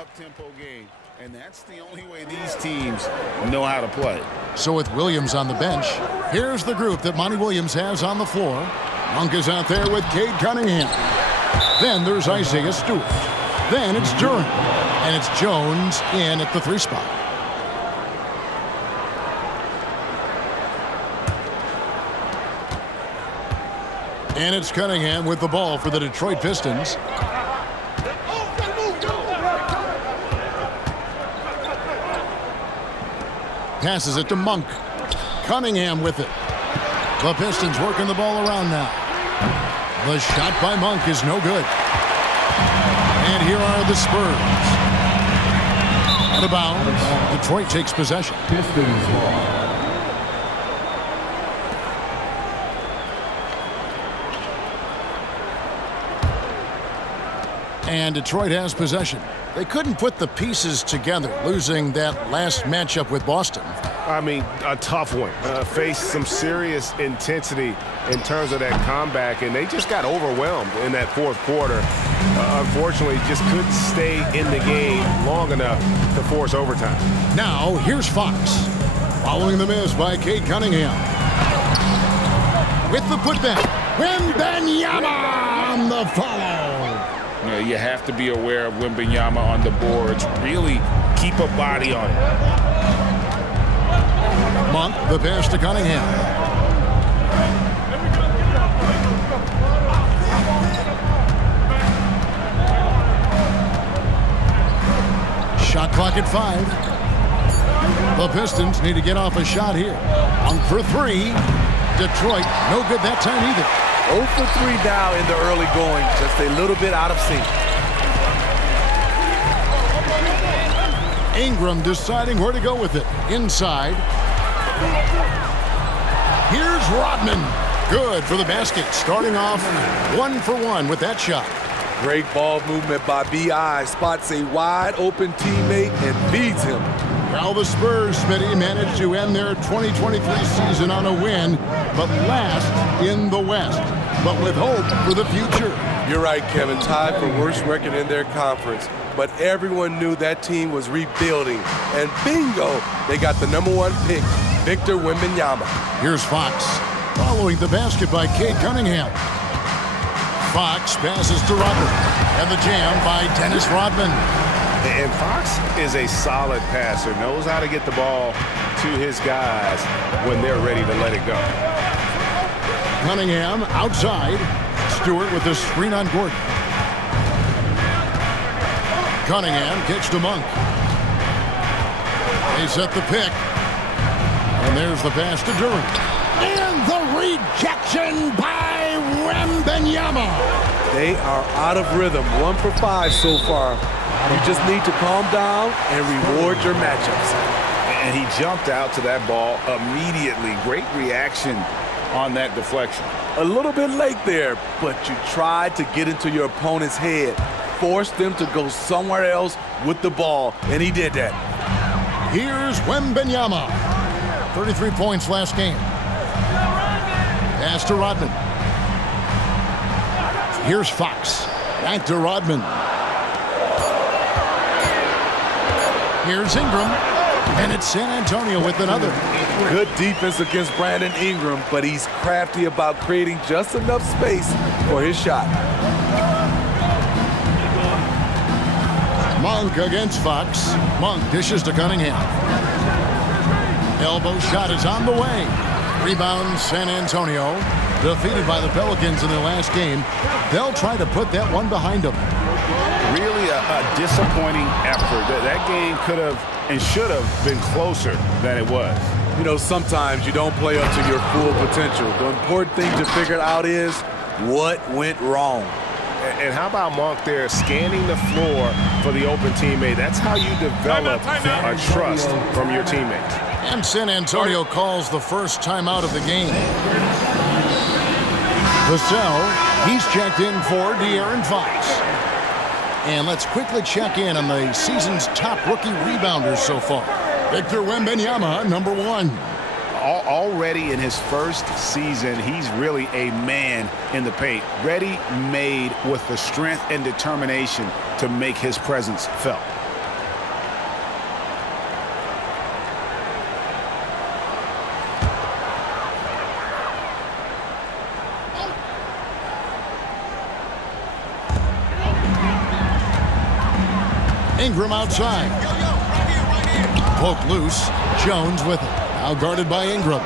up-tempo game, and that's the only way these teams know how to play. So with Williams on the bench, here's the group that Monty Williams has on the floor. Monk is out there with Cade Cunningham. Then there's Isaiah Stewart. Then it's Duran. And it's Jones in at the 3 spot. And it's Cunningham with the ball for the Detroit Pistons. Passes it to Monk. Cunningham with it. The Pistons working the ball around now. The shot by Monk is no good. And here are the Spurs. Out of bounds. Detroit takes possession. Pistons ball. And Detroit has possession. They couldn't put the pieces together, losing that last matchup with Boston. I mean, a tough one. Faced some serious intensity in terms of that comeback, and they just got overwhelmed in that fourth quarter. Unfortunately, just couldn't stay in the game long enough to force overtime. Now, here's Fox. Following the miss by Cade Cunningham. With the putback, Wembanyama on the follow. You know, you have to be aware of Wembanyama on the boards. Really keep a body on it. Monk, the pass to Cunningham. Shot clock at 5. The Pistons need to get off a shot here. Monk for 3. Detroit, no good that time either. 0 for 3 now in the early going, just a little bit out of sync. Ingram deciding where to go with it. Inside. Here's Rodman. Good for the basket. Starting off 1 for 1 with that shot. Great ball movement by B.I. Spots a wide open teammate and feeds him. Well, the Spurs, Smitty, managed to end their 2023 season on a win, but last in the West. But with hope for the future. You're right, Kevin. Tied for worst record in their conference. But everyone knew that team was rebuilding. And bingo, they got the #1 pick, Victor Wembanyama. Here's Fox. Following the basket by Cade Cunningham. Fox passes to Rodman. And the jam by Dennis Rodman. And Fox is a solid passer, knows how to get the ball to his guys when they're ready to let it go. Cunningham outside. Stewart with the screen on Gordon. Cunningham kicks to Monk. They set the pick. And there's the pass to Duran. And the rejection by Wembanyama. They are out of rhythm. 1 for 5 so far. You just need to calm down and reward your matchups. And he jumped out to that ball immediately. Great reaction on that deflection. A little bit late there, but you tried to get into your opponent's head. Force them to go somewhere else with the ball, and he did that. Here's Wembanyama. 33 points last game. Pass to Rodman. Here's Fox. Back to Rodman. Here's Ingram. And it's San Antonio with another. Good defense against Brandon Ingram, but he's crafty about creating just enough space for his shot. Monk against Fox. Monk dishes to Cunningham. Elbow shot is on the way. Rebound San Antonio. Defeated by the Pelicans in their last game. They'll try to put that one behind them. Really a disappointing effort. That game could have and should have been closer than it was. You know, sometimes you don't play up to your full potential. The important thing to figure out is what went wrong. And how about Monk there scanning the floor for the open teammate? That's how you develop a trust from your teammates. And San Antonio calls the first timeout of the game. Vassell, he's checked in for De'Aaron Fox. And let's quickly check in on the season's top rookie rebounders so far. Victor Wembanyama, #1. Already in his first season, he's really a man in the paint. Ready-made with the strength and determination to make his presence felt. Ingram outside. Poked loose. Jones with it. Now guarded by Ingram.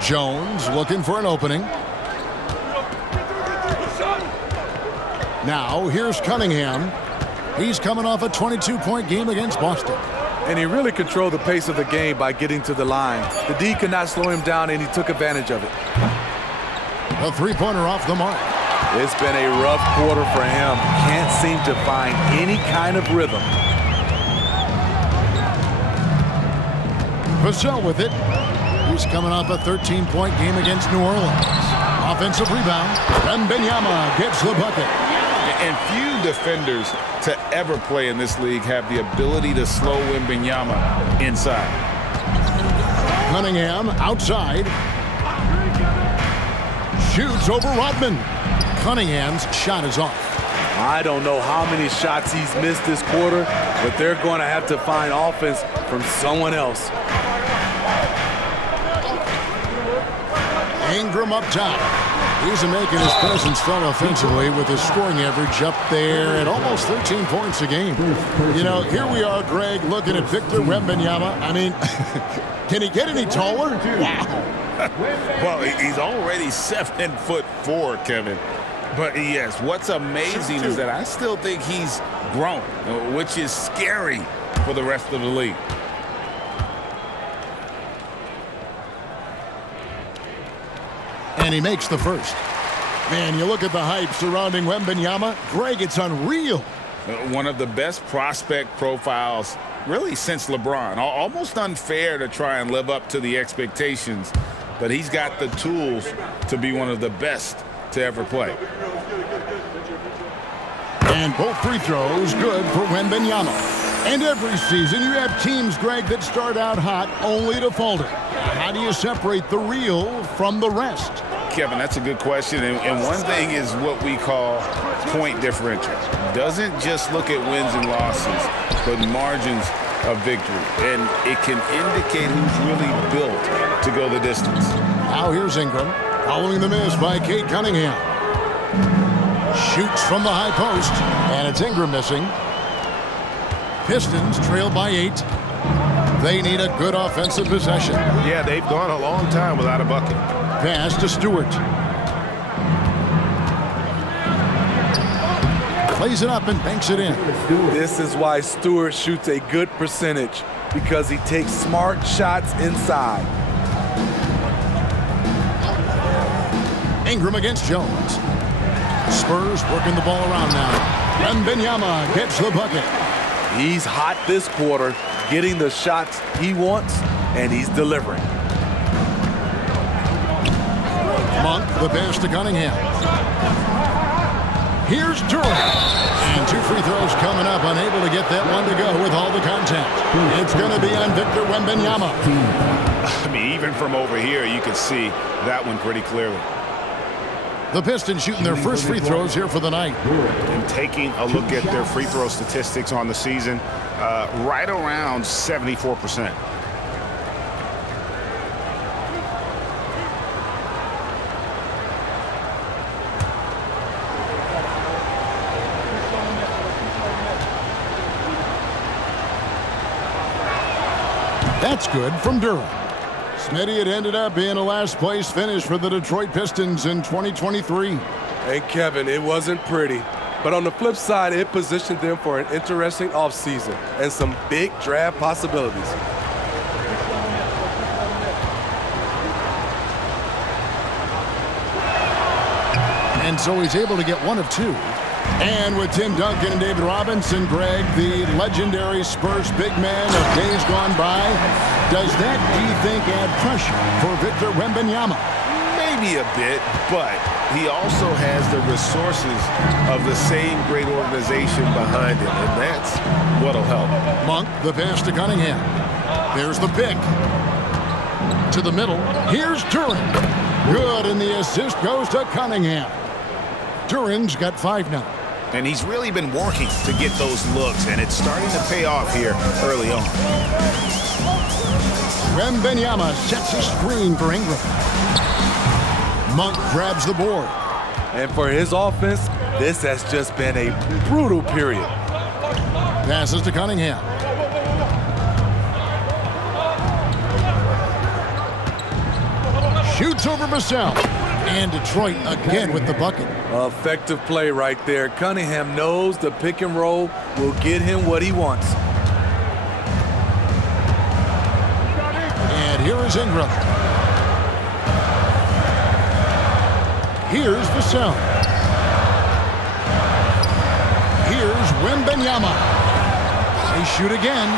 Jones looking for an opening. Now here's Cunningham. He's coming off a 22-point game against Boston. And he really controlled the pace of the game by getting to the line. The D could not slow him down, and he took advantage of it. A three-pointer off the mark. It's been a rough quarter for him. Can't seem to find any kind of rhythm. Vassell with it. He's coming off a 13-point game against New Orleans. Offensive rebound. Wembanyama gets the bucket. And few defenders to ever play in this league have the ability to slow Wembanyama inside. Cunningham outside. Shoots over Rodman. Cunningham's shot is off. I don't know how many shots he's missed this quarter, but they're going to have to find offense from someone else. Ingram up top. He's making his presence felt offensively with his scoring average up there at almost 13 points a game. You know, here we are, Greg, looking at Victor Wembanyama. I mean, can he get any taller? Wow. Well, he's already 7'4", Kevin. But yes, what's amazing is that I still think he's grown, which is scary for the rest of the league. And he makes the first. Man, you look at the hype surrounding Wembanyama. Greg, it's unreal. One of the best prospect profiles really since LeBron. Almost unfair to try and live up to the expectations, but he's got the tools to be one of the best to ever play. And both free throws good for Wembanyama. And every season you have teams, Greg, that start out hot only to falter. How do you separate the real from the rest? Kevin, that's a good question. And one thing is what we call point differential. Doesn't just look at wins and losses, but margins of victory. And it can indicate who's really built to go the distance. Now here's Ingram, following the miss by Cade Cunningham. Shoots from the high post, and it's Ingram missing. Pistons trail by 8. They need a good offensive possession. Yeah, they've gone a long time without a bucket. Pass to Stewart. Plays it up and banks it in. This is why Stewart shoots a good percentage, because he takes smart shots inside. Ingram against Jones. Spurs working the ball around now. Wembanyama gets the bucket. He's hot this quarter, getting the shots he wants, and he's delivering. Monk, the pass to Cunningham. Here's Durant. And 2 free throws coming up, unable to get that one to go with all the contact. It's going to be on Victor Wembanyama. I mean, even from over here, you can see that one pretty clearly. The Pistons shooting their first free throws here for the night. And taking a look at their free throw statistics on the season, right around 74%. That's good from Durant. Smitty, it ended up being a last-place finish for the Detroit Pistons in 2023. And Kevin, it wasn't pretty. But on the flip side, it positioned them for an interesting offseason and some big draft possibilities. And so he's able to get 1 of 2. And with Tim Duncan and David Robinson, Greg, the legendary Spurs big man of days gone by, does that, do you think, add pressure for Victor Wembanyama? Maybe a bit, but he also has the resources of the same great organization behind him, and that's what'll help. Monk, the pass to Cunningham. There's the pick. To the middle. Here's Durant. Good, and the assist goes to Cunningham. Durant's got 5 now. And he's really been working to get those looks, and it's starting to pay off here early on. Wembanyama sets a screen for Ingram. Monk grabs the board. And for his offense, this has just been a brutal period. Passes to Cunningham. Shoots over Vassell. And Detroit again with the bucket. Effective play right there. Cunningham knows the pick and roll will get him what he wants. And here is Ingram. Here's Vassell. Here's Wembanyama. They shoot again.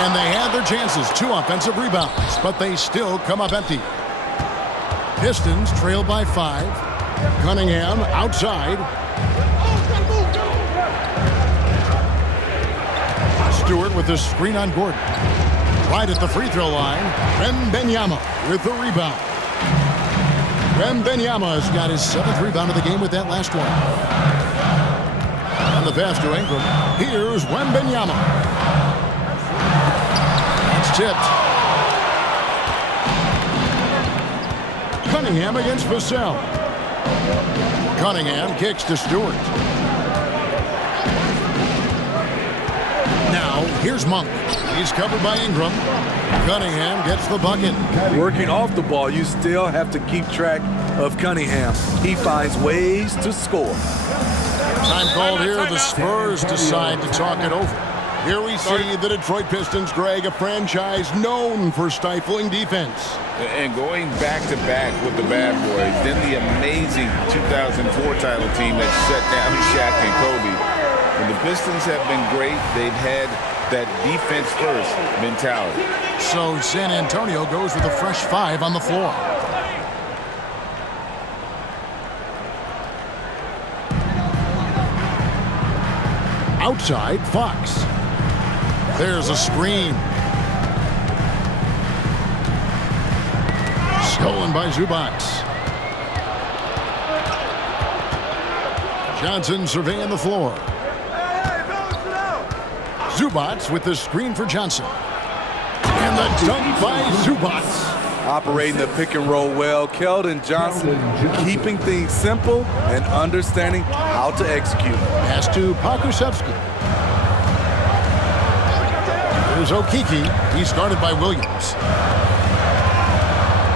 And they had their chances. 2 offensive rebounds. But they still come up empty. Pistons trail by 5. Cunningham outside. Stewart with the screen on Gordon. Right at the free throw line. Wembanyama with the rebound. Wembanyama has got his 7th rebound of the game with that last one. On the pass to Ingram. Here's Wembanyama. That's tipped. Cunningham against Vassell. Cunningham kicks to Stewart. Now, here's Monk. He's covered by Ingram. Cunningham gets the bucket. Working off the ball, you still have to keep track of Cunningham. He finds ways to score. Time called here. The Spurs decide to talk it over. Here we see the Detroit Pistons, Greg, a franchise known for stifling defense. And going back-to-back with the bad boys, then the amazing 2004 title team that shut down Shaq and Kobe. And the Pistons have been great. They've had that defense-first mentality. So San Antonio goes with a fresh 5 on the floor. Outside, Fox. There's a screen. Stolen by Zubac. Johnson surveying the floor. Zubac with the screen for Johnson. And the dunk by Zubac. Operating the pick and roll well. Keldon Johnson keeping things simple and understanding how to execute. Pass to Pokusevski. Here's Okeke. He's guarded by Williams.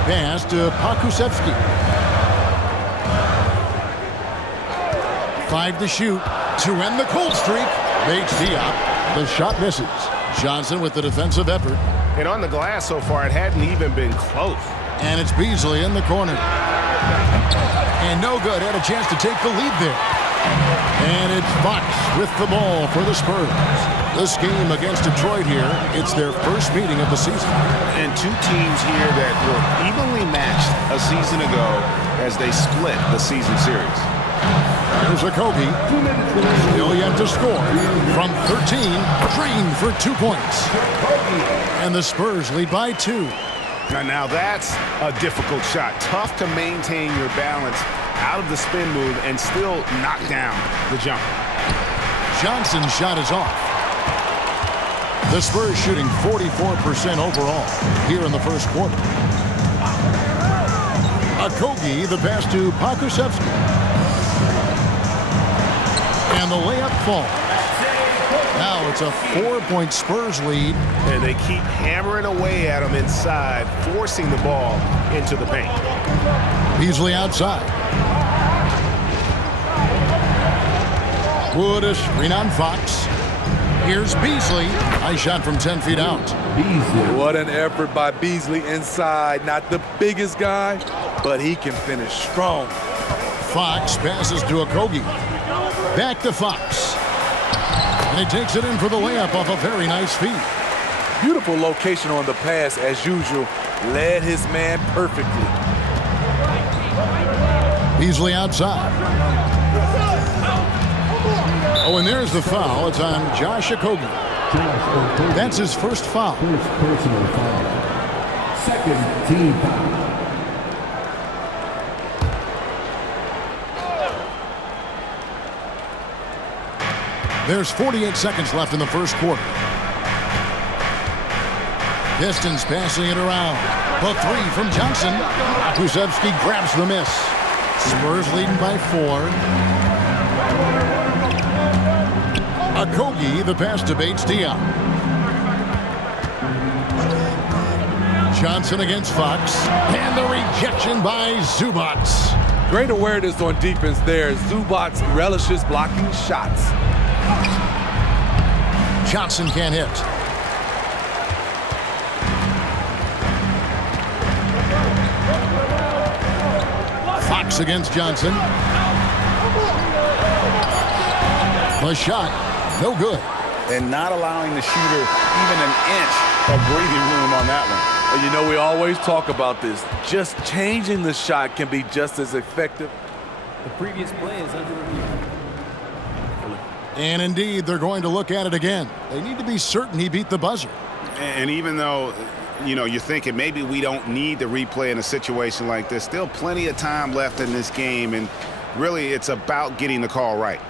Pass to Pokusevski. 5 to shoot to end the cold streak. Bates Diop. The shot misses. Johnson with the defensive effort. And on the glass so far, it hadn't even been close. And it's Beasley in the corner. And no good. Had a chance to take the lead there. And it's Fox with the ball for the Spurs. This game against Detroit here, it's their first meeting of the season. And 2 teams here that were evenly matched a season ago as they split the season series. Here's Okogie. Still yet to score. From 13, Green for 2 points. And the Spurs lead by 2. Now that's a difficult shot. Tough to maintain your balance out of the spin move and still knock down the jump. Johnson's shot is off. The Spurs shooting 44% overall here in the first quarter. Okogie, the pass to Pokusevski. And the layup falls. Now it's a 4-point Spurs lead. And they keep hammering away at them inside, forcing the ball into the paint. Beasley outside. Wood a screen on Fox. Here's Beasley. Nice shot from 10 feet out. What an effort by Beasley inside. Not the biggest guy, but he can finish strong. Fox passes to Okogie. Back to Fox. And he takes it in for the layup off a very nice feed. Beautiful location on the pass as usual. Led his man perfectly. Beasley outside. Oh, and there's the foul. It's on Josh Okogie. That's his first foul. First personal foul. Second team foul. There's 48 seconds left in the first quarter. Pistons passing it around. The 3 from Johnson. Pokusevski grabs the miss. Spurs leading by 4. Okogie, the pass to Bates Diop. Johnson against Fox. And the rejection by Zubac. Great awareness on defense there. Zubac relishes blocking shots. Johnson can't hit. Fox against Johnson. The shot, no good. And not allowing the shooter even an inch of breathing room on that one. You know, we always talk about this. Just changing the shot can be just as effective. The previous play is under review. And indeed, they're going to look at it again. They need to be certain he beat the buzzer. And even though, you know, you're thinking maybe we don't need the replay in a situation like this, still plenty of time left in this game, and really it's about getting the call right.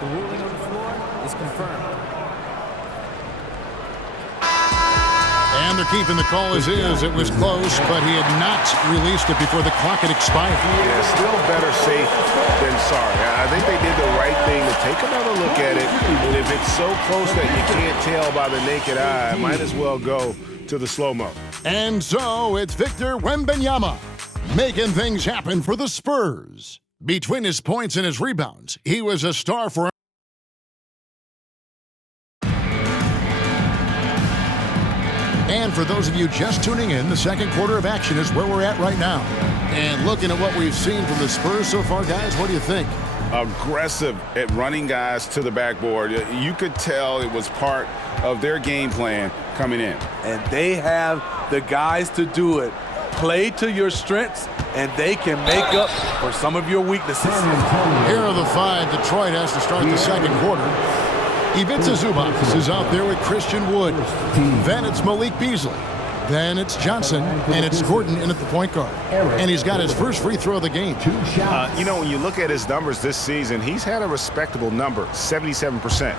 The ruling on the floor is confirmed. And they're keeping the call as is. It was close, but he had not released it before the clock had expired. Yeah, still better safe than sorry. I think they did the right thing to take another look at it. And if it's so close that you can't tell by the naked eye, might as well go to the slow-mo. And so it's Victor Wembanyama making things happen for the Spurs. Between his points and his rebounds, he was a star for. And for those of you just tuning in, the second quarter of action is where we're at right now. And looking at what we've seen from the Spurs so far, guys, what do you think? Aggressive at running guys to the backboard. You could tell it was part of their game plan coming in. And they have the guys to do it. Play to your strengths, and they can make up for some of your weaknesses. Here are the 5 Detroit has to start the second quarter. Ivica Zubac is out there with Christian Wood. Then it's Malik Beasley. Then it's Johnson, and it's Gordon in at the point guard. And he's got his first free throw of the game. You know, when you look at his numbers this season, he's had a respectable number, 77%.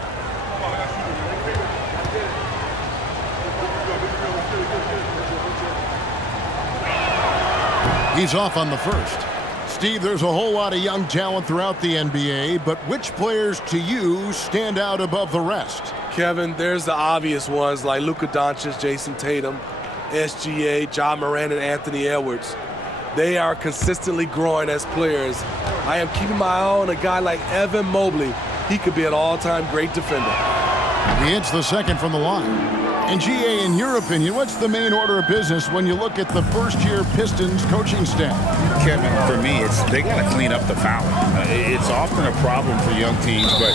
He's off on the first. Steve, there's a whole lot of young talent throughout the NBA, but which players to you stand out above the rest? Kevin, there's the obvious ones like Luka Doncic, Jason Tatum, SGA, John Moran, and Anthony Edwards. They are consistently growing as players. I am keeping my eye on a guy like Evan Mobley. He could be an all-time great defender. He hits the second from the line. And GA, in your opinion, what's the main order of business when you look at the first-year Pistons coaching staff? Kevin, for me, they got to clean up the fouling. It's often a problem for young teams, but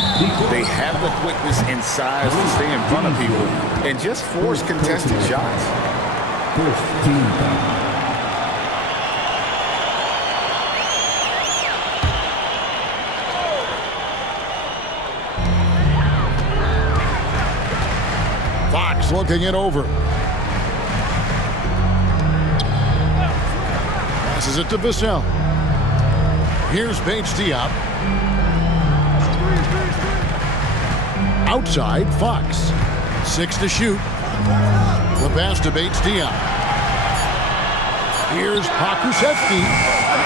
they have the quickness and size to stay in front of people and just force contested shots. First team foul. Fox looking it over. Passes it to Vassell. Here's Bates Diop. Outside, Fox. 6 to shoot. The pass to Bates Diop. Here's Pokusevski.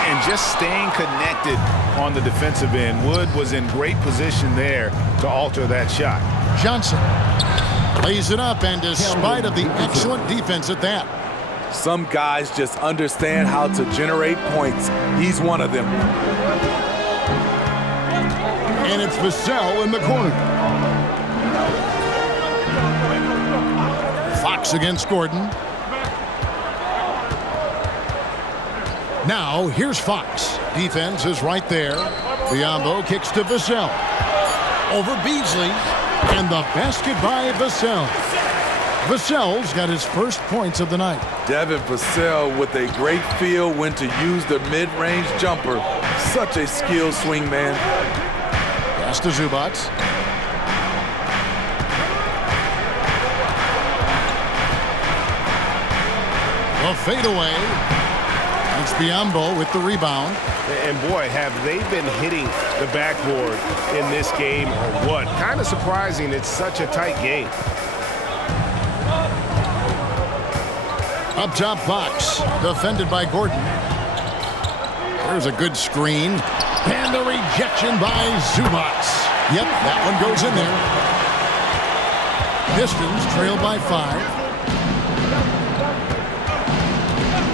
And just staying connected on the defensive end. Wood was in great position there to alter that shot. Johnson lays it up, and despite of the excellent defense at that. Some guys just understand how to generate points. He's one of them. And it's Vassell in the corner. Fox against Gordon. Now, here's Fox. Defense is right there. Biombo kicks to Vassell. Over Beasley. And the basket by Vassell. Vassell's got his first points of the night. Devin Vassell with a great feel when to use the mid-range jumper. Such a skilled swing man. Pass to Zubac. A fadeaway. It's Biombo with the rebound. And boy, have they been hitting the backboard in this game or what? Kind of surprising it's such a tight game. Up top, Fox. Defended by Gordon. There's a good screen. And the rejection by Zubac. Yep, that one goes in there. Pistons trail by 5.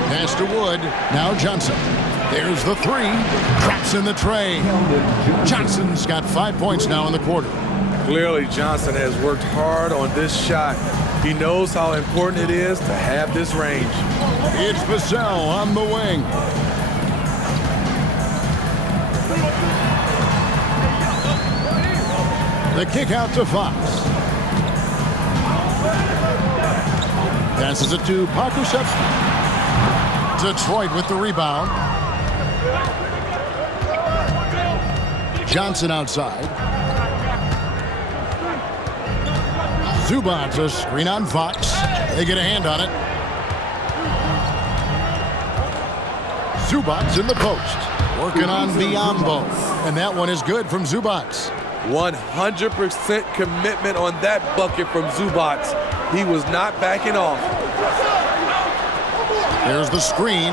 Pass to Wood. Now Johnson. There's the 3. Traps in the tray. Johnson's got 5 points now in the quarter. Clearly, Johnson has worked hard on this shot. He knows how important it is to have this range. It's Vassell on the wing. The kick out to Fox. Passes it to Pokusevski. Detroit with the rebound. Johnson outside. Zubac, a screen on Fox. They get a hand on it. Zubac in the post. Working on Biombo. And that one is good from Zubac. 100% commitment on that bucket from Zubac. He was not backing off. There's the screen.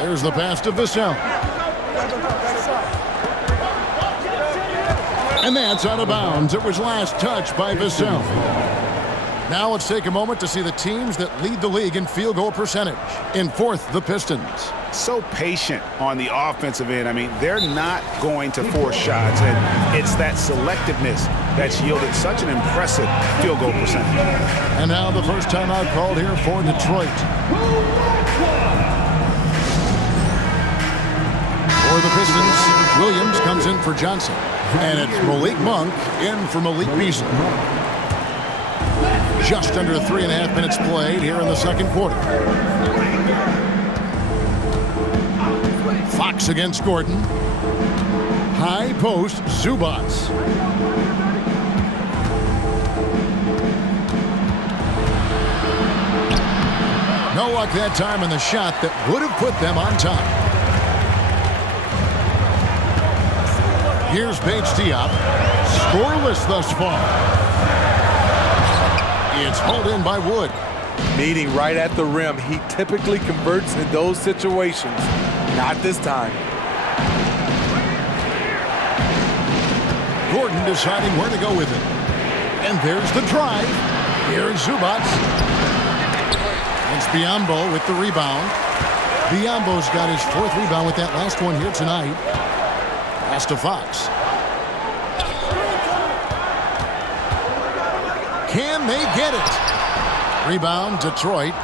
There's the pass to Vassell. And that's out of bounds. It was last touched by Vassell. Now let's take a moment to see the teams that lead the league in field goal percentage. In fourth, the Pistons. So patient on the offensive end. I mean, they're not going to force shots, and it's that selectiveness that's yielded such an impressive field goal percentage. And now the first timeout called here for Detroit. For the Pistons, Williams comes in for Johnson. And it's Malik Monk in for Malik Beasley. Just under 3.5 minutes played here in the second quarter. Fox against Gordon. High post, Zubac. No luck that time in the shot that would have put them on top. Here's Bates Diop. Scoreless thus far. It's hauled in by Wood. Meeting right at the rim. He typically converts in those situations. Not this time. Gordon deciding where to go with it. And there's the drive. Here's Zubac. It's Biombo with the rebound. Biombo's got his 4th rebound with that last one here tonight. Pass to Fox. Can they get it? Rebound, Detroit.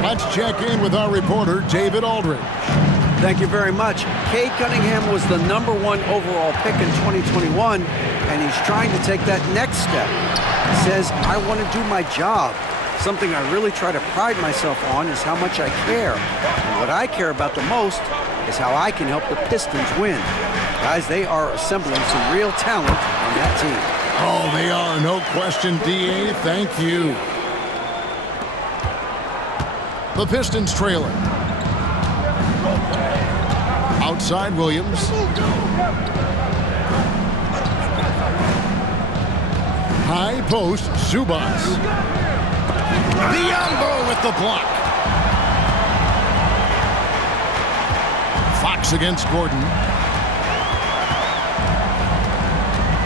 Let's check in with our reporter, David Aldridge. Thank you very much. Cade Cunningham was the #1 overall pick in 2021, and he's trying to take that next step. He says, I want to do my job. Something I really try to pride myself on is how much I care. And what I care about the most is how I can help the Pistons win. Guys, they are assembling some real talent on that team. Oh, they are. No question, D.A. Thank you. The Pistons trailing. Outside Williams. High post, Zubac. Biombo with the block. Fox against Gordon.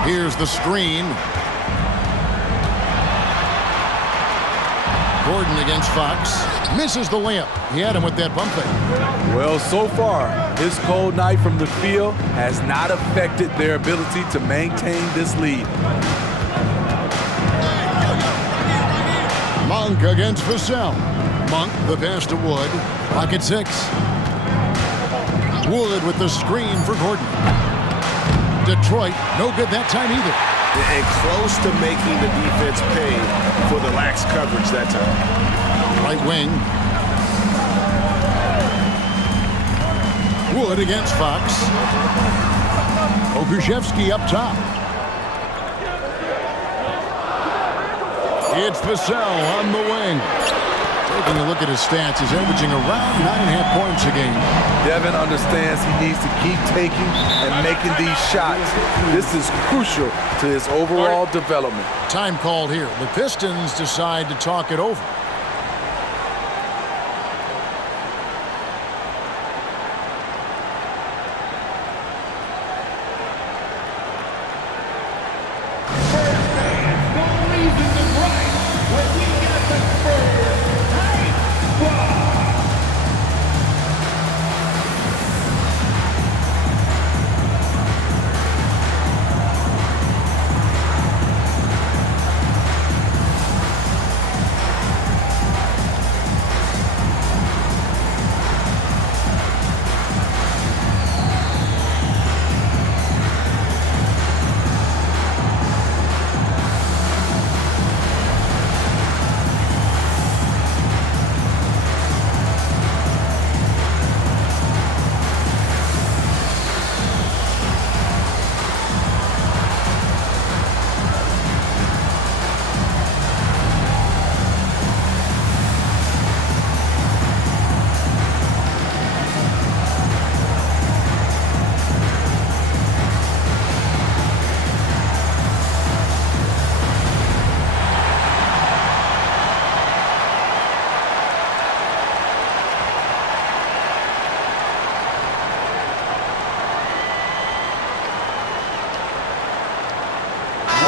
Here's the screen. Gordon against Fox. Misses the layup. He had him with that bump fake. Well, so far, his cold night from the field has not affected their ability to maintain this lead. Monk against Vassell. Monk, the pass to Wood. Pocket 6. Wood with the screen for Gordon. Detroit, no good that time either. And close to making the defense pay for the lax coverage that time. Right wing. Wood against Fox. Pokusevski up top. It's Vassell on the wing. Taking a look at his stats, he's averaging around 9.5 points a game. Devin understands he needs to keep taking and making these shots. This is crucial to his overall development. Time called here. The Pistons decide to talk it over.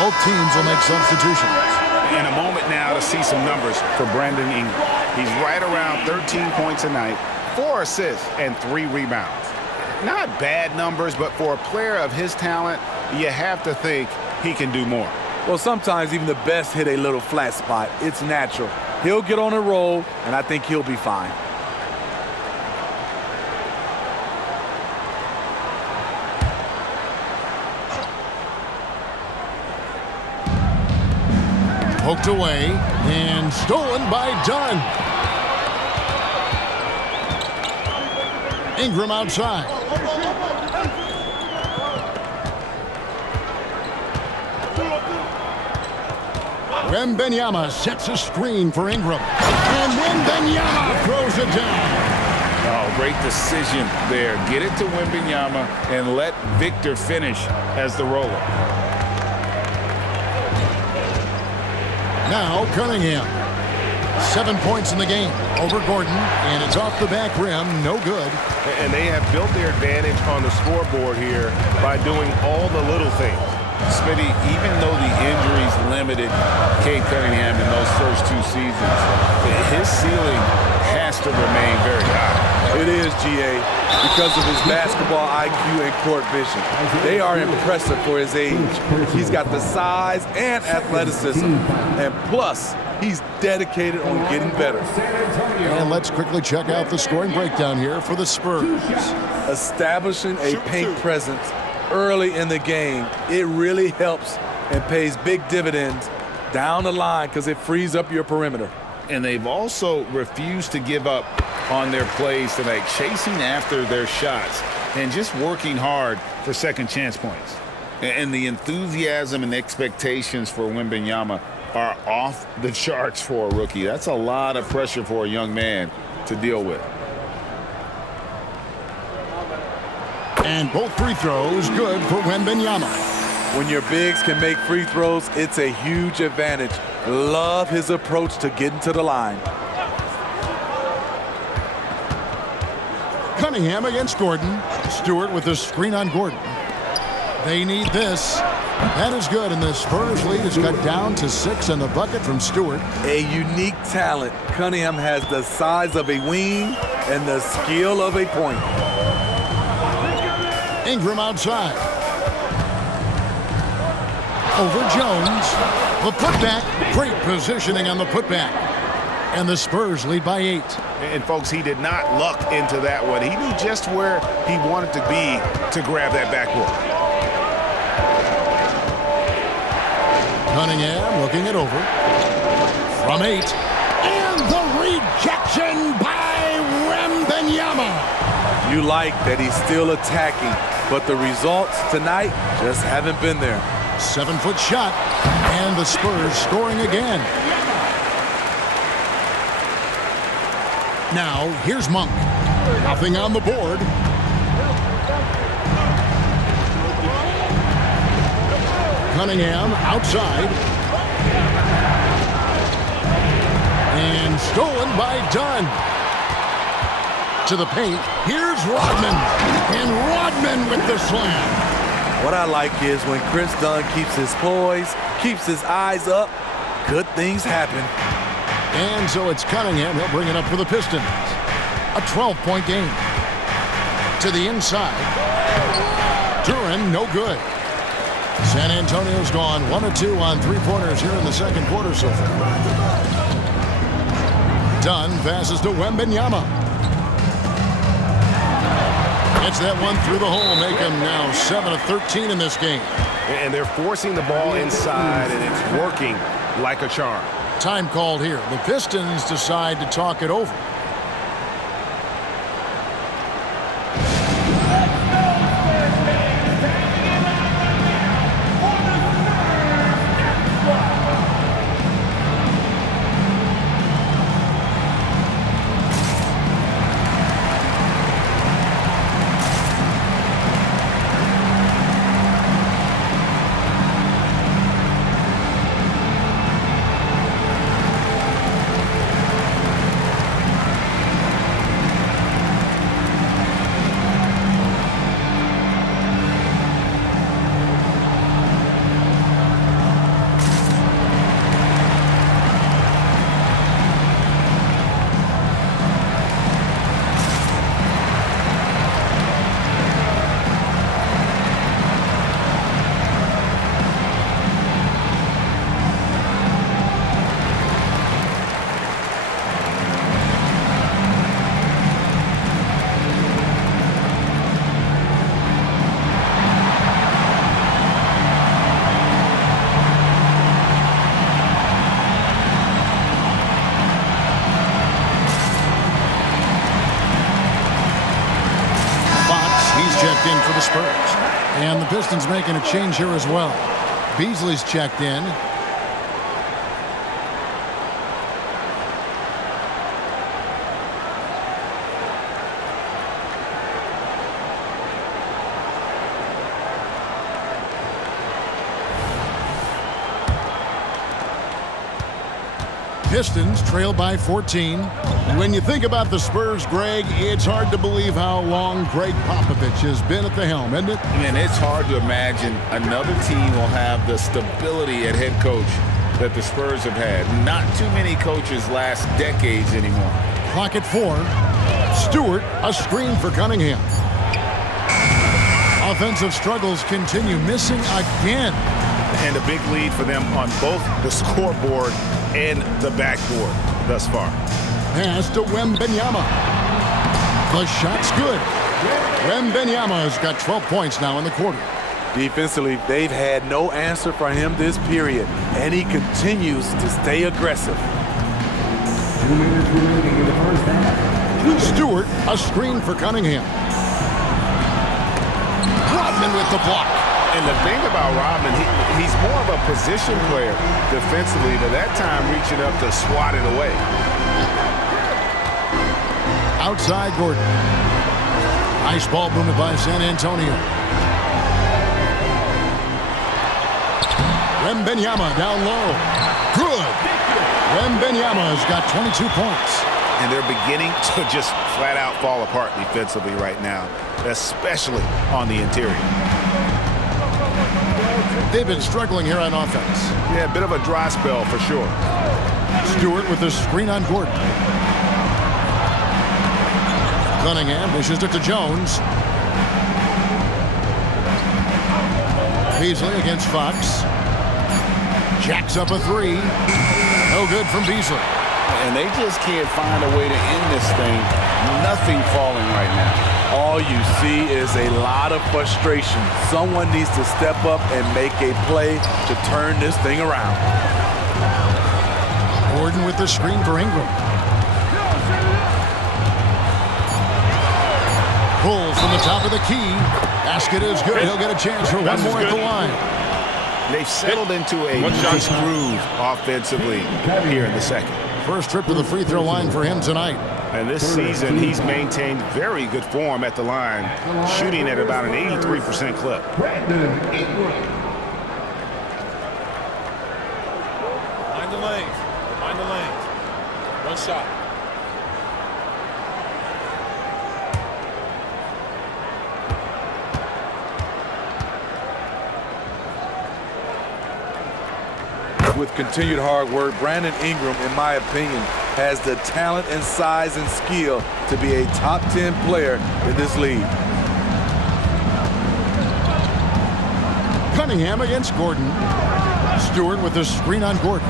Both teams will make substitutions. In a moment now to see some numbers for Brandon Ingram. He's right around 13 points a night, 4 assists, and 3 rebounds. Not bad numbers, but for a player of his talent, you have to think he can do more. Well, sometimes even the best hit a little flat spot. It's natural. He'll get on a roll, and I think he'll be fine. Poked away and stolen by Dunn. Ingram outside. Wembanyama sets a screen for Ingram. And Wembanyama throws it down. Oh, great decision there. Get it to Wembanyama and let Victor finish as the roller. Now Cunningham. 7 points in the game over Gordon, and it's off the back rim, no good. And they have built their advantage on the scoreboard here by doing all the little things. Smitty, even though the injuries limited Cade Cunningham in those first 2 seasons, his ceiling has to remain very high. It is, GA, because of his basketball IQ and court vision. They are impressive for his age. He's got the size and athleticism, and plus, he's dedicated on getting better. And let's quickly check out the scoring breakdown here for the Spurs. Establishing a paint presence early in the game, it really helps and pays big dividends down the line because it frees up your perimeter. And they've also refused to give up on their plays tonight, chasing after their shots and just working hard for second chance points. And the enthusiasm and expectations for Wembanyama are off the charts for a rookie. That's a lot of pressure for a young man to deal with. And both free throws good for Wembanyama. When your bigs can make free throws, it's a huge advantage. Love his approach to getting to the line. Cunningham against Gordon. Stewart with the screen on Gordon. They need this. That is good, and the Spurs lead is cut down to 6 and the bucket from Stewart. A unique talent. Cunningham has the size of a wing and the skill of a point. Ingram outside. Over Jones. The putback. Great positioning on the putback. And the Spurs lead by 8. And folks, he did not luck into that one. He knew just where he wanted to be to grab that backboard. Cunningham looking it over. From 8. And the rejection by Wembanyama. You like that he's still attacking, but the results tonight just haven't been there. 7-foot shot. And the Spurs scoring again. Now, here's Monk. Nothing on the board. Cunningham outside. And stolen by Dunn. To the paint. Here's Rodman. And Rodman with the slam. What I like is when Chris Dunn keeps his poise, keeps his eyes up, good things happen. And so it's Cunningham. He'll bring it up for the Pistons. A 12-point game. To the inside. Duran, no good. San Antonio's gone 1 of 2 on three-pointers here in the second quarter so far. Dunn passes to Wembanyama. Gets that one through the hole, make him now 7 of 13 in this game. And they're forcing the ball inside, and it's working like a charm. Time called here. The Pistons decide to talk it over. Checked in for the Spurs. And the Pistons making a change here as well. Beasley's checked in. Pistons trail by 14. When you think about the Spurs, Greg, it's hard to believe how long Greg Popovich has been at the helm, isn't it? Man, it's hard to imagine another team will have the stability at head coach that the Spurs have had. Not too many coaches last decades anymore. Clock at 4. Stewart, a screen for Cunningham. Offensive struggles continue, missing again. And a big lead for them on both the scoreboard and the backboard thus far. Pass to Wembanyama. The shot's good. Wembanyama has got 12 points now in the quarter. Defensively, they've had no answer for him this period, and he continues to stay aggressive. 2 minutes remaining in the first half. Stewart, a screen for Cunningham. Rodman with the block. And the thing about Rodman, he's more of a position player defensively, but that time reaching up to swat it away. Outside Gordon. Nice ball movement by San Antonio. Wembanyama down low. Good. Wembanyama has got 22 points. And they're beginning to just flat out fall apart defensively right now, especially on the interior. They've been struggling here on offense. Yeah, a bit of a dry spell for sure. Stewart with the screen on Gordon. Cunningham dishes it to Jones. Beasley against Fox. Jacks up a 3. No good from Beasley. And they just can't find a way to end this thing. Nothing falling right now. All you see is a lot of frustration. Someone needs to step up and make a play to turn this thing around. Gordon with the screen for Ingram. Pull from the top of the key. Basket is good. He'll get a chance for one more at the line. They've settled into a nice groove offensively here in the second. First trip to the free throw line for him tonight. And this season, he's maintained very good form at the line, shooting at about an 83% clip. Mind the lanes. Mind the lanes. One shot. With continued hard work, Brandon Ingram, in my opinion, has the talent and size and skill to be a top 10 player in this league. Cunningham against Gordon. Stewart with the screen on Gordon.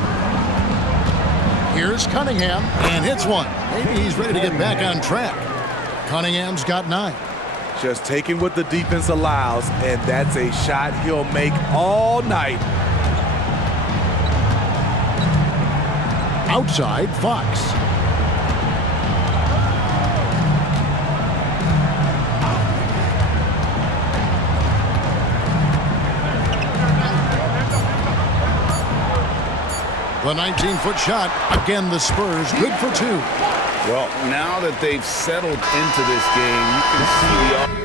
Here's Cunningham, and hits one. Maybe he's ready to get back on track. Cunningham's got 9. Just taking what the defense allows, and that's a shot he'll make all night. Outside, Fox. The 19-foot shot. Again, the Spurs good for 2. Well, now that they've settled into this game, you can see the